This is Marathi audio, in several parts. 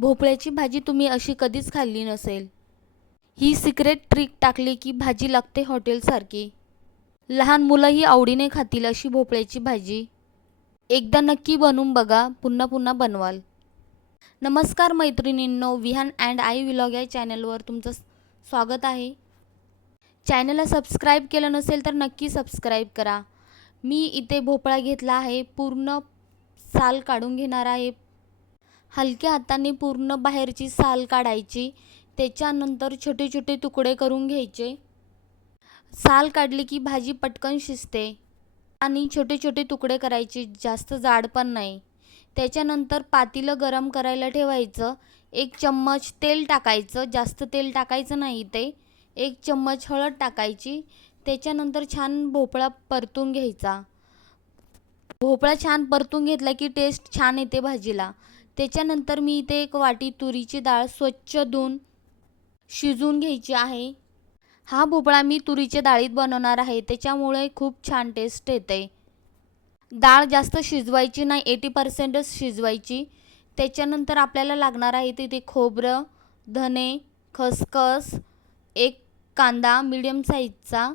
भोपळ्याची भाजी तुम्ही अशी कधीच खाल्ली नसेल. ही सिक्रेट ट्रिक टाकली की भाजी लागते हॉटेलसारखी. लहान मुलंही आवडीने खातील अशी भोपळ्याची भाजी. एकदा नक्की बनवून बघा, पुन्हा पुन्हा बनवाल. नमस्कार मैत्रिणींनो, विहान अँड आई व्लॉग या चॅनलवर तुमचं स्वागत आहे. चॅनलला सबस्क्राईब केलं नसेल तर नक्की सबस्क्राईब करा. मी इथे भोपळा घेतला आहे, पूर्ण साल काढून घेणार आहे. हलक्या हाताने पूर्ण बाहेरची साल काढायची. त्याच्यानंतर छोटे छोटे तुकडे करून घ्यायचे. साल काढली की भाजी पटकन शिजते आणि छोटे छोटे तुकडे करायचे, जास्त जाड पण नाही. त्याच्यानंतर पातेलं गरम करायला ठेवायचं. 1 चम्मच तेल टाकायचं, जास्त तेल टाकायचं नाही. ते 1 चम्मच हळद टाकायची. त्याच्यानंतर छान भोपळा परतून घ्यायचा. भोपळा छान परतून घेतला की टेस्ट छान येते भाजीला. त्याच्यानंतर मी इथे 1 वाटी तुरीची डाळ स्वच्छ धुवून शिजवून घ्यायची आहे. हा भोपळा मी तुरीच्या डाळीत बनवणार आहे, त्याच्यामुळे खूप छान टेस्ट येते. डाळ जास्त शिजवायची नाही, 80%च शिजवायची. त्याच्यानंतर आपल्याला लागणार आहे तिथे खोबरं, धने, खसखस, 1 कांदा मीडियम साईजचा.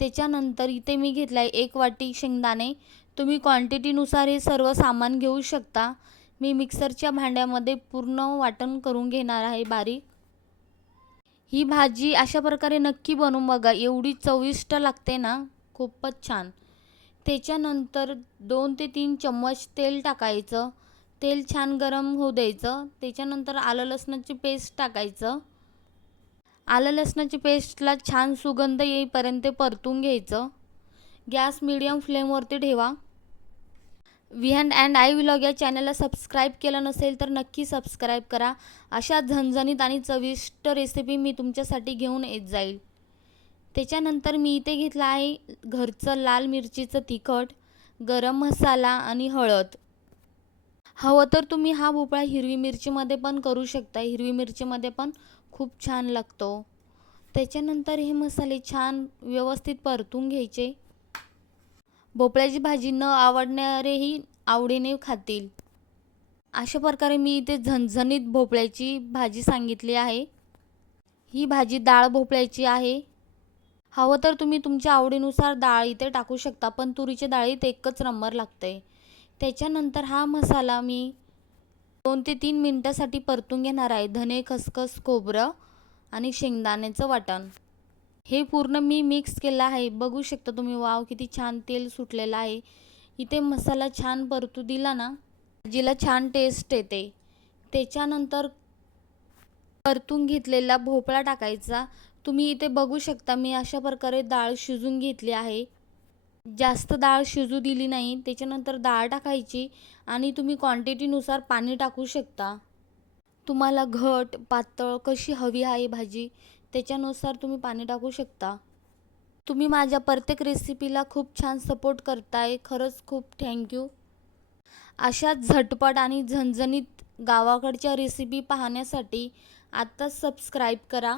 त्याच्यानंतर इथे मी घेतला आहे 1 वाटी शेंगदाणे. तुम्ही क्वांटिटीनुसार हे सर्व सामान घेऊ शकता. मी मिक्सरच्या भांड्यामध्ये पूर्ण वाटण करून घेणार आहे बारीक. ही भाजी अशा प्रकारे नक्की बनवून बघा, एवढी चविष्ट लागते ना, खूपच छान. त्याच्यानंतर 2 ते 3 चम्मच तेल टाकायचं. तेल छान गरम होऊ द्यायचं. त्याच्यानंतर आलं लसणाची पेस्ट टाकायचं. आलं लसणाची पेस्टला छान सुगंध येईपर्यंत परतून घ्यायचं. गॅस मीडियम फ्लेमवरती ठेवा. विहान अँड आई व्लॉग या चॅनलला सबस्क्राईब केलं नसेल तर नक्की सबस्क्राईब करा. अशा झणझणीत आणि चविष्ट रेसिपी मी तुमच्यासाठी घेऊन येत जाईल. त्याच्यानंतर मी इथे घेतला आहे घरचं लाल मिरचीचं तिखट, गरम मसाला आणि हळद. हवं तर तुम्ही हा भोपळा हिरवी मिरचीमध्ये पण करू शकता. हिरवी मिरचीमध्ये पण खूप छान लागतो. त्याच्यानंतर हे मसाले छान व्यवस्थित परतून घ्यायचे. भोपळ्याची भाजी न आवडणारेही आवडीने खातील. अशा प्रकारे मी इथे झणझणीत भोपळ्याची भाजी सांगितली आहे. ही भाजी डाळ भोपळ्याची आहे. हवं तर तुम्ही तुमच्या आवडीनुसार डाळ इथे टाकू शकता, पण तुरीच्या डाळीत एकच नंबर लागते. त्याच्यानंतर हा मसाला मी 2 ते 3 मिनिटासाठी परतून घेणार आहे. धने, खसखस, खोबरं आणि शेंगदाण्याचं वाटण हे पूर्ण मी मिक्स केलं आहे. बघू शकता तुम्ही, वाव किती छान तेल सुटलेलं आहे. इथे मसाला छान परतू दिला ना, भाजीला छान टेस्ट येते. त्याच्यानंतर परतून घेतलेला भोपळा टाकायचा. तुम्ही इथे बघू शकता मी अशा प्रकारे डाळ शिजून घेतली आहे. जास्त डाळ शिजू दिली नाही. त्याच्यानंतर डाळ टाकायची आणि तुम्ही क्वांटिटीनुसार पाणी टाकू शकता. तुम्हाला घट पातळ कशी हवी आहे भाजी, त्याच्यानुसार तुम्ही पाणी टाकू शकता. तुम्ही माझ्या प्रत्येक रेसिपीला खूप छान सपोर्ट करताय, खरंच खूप थँक्यू. अशा झटपट आणि झणझणीत गावाकडच्या रेसिपी पाहण्यासाठी आत्ताच सबस्क्राईब करा.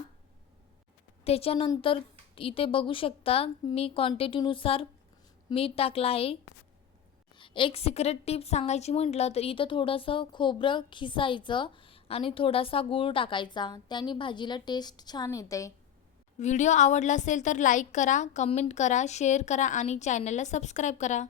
त्याच्यानंतर इथे बघू शकता मी क्वांटिटीनुसार मीठ टाकलं आहे. एक सिक्रेट टिप सांगायची म्हटलं तर इथं थोडंसं खोबरं खिसायचं आणि थोडासा गूळ टाकायचा, त्याने भाजीला टेस्ट छान येते. व्हिडिओ आवडला असेल तर लाईक करा, कमेंट करा, शेअर करा आणि चॅनलला सबस्क्राईब करा.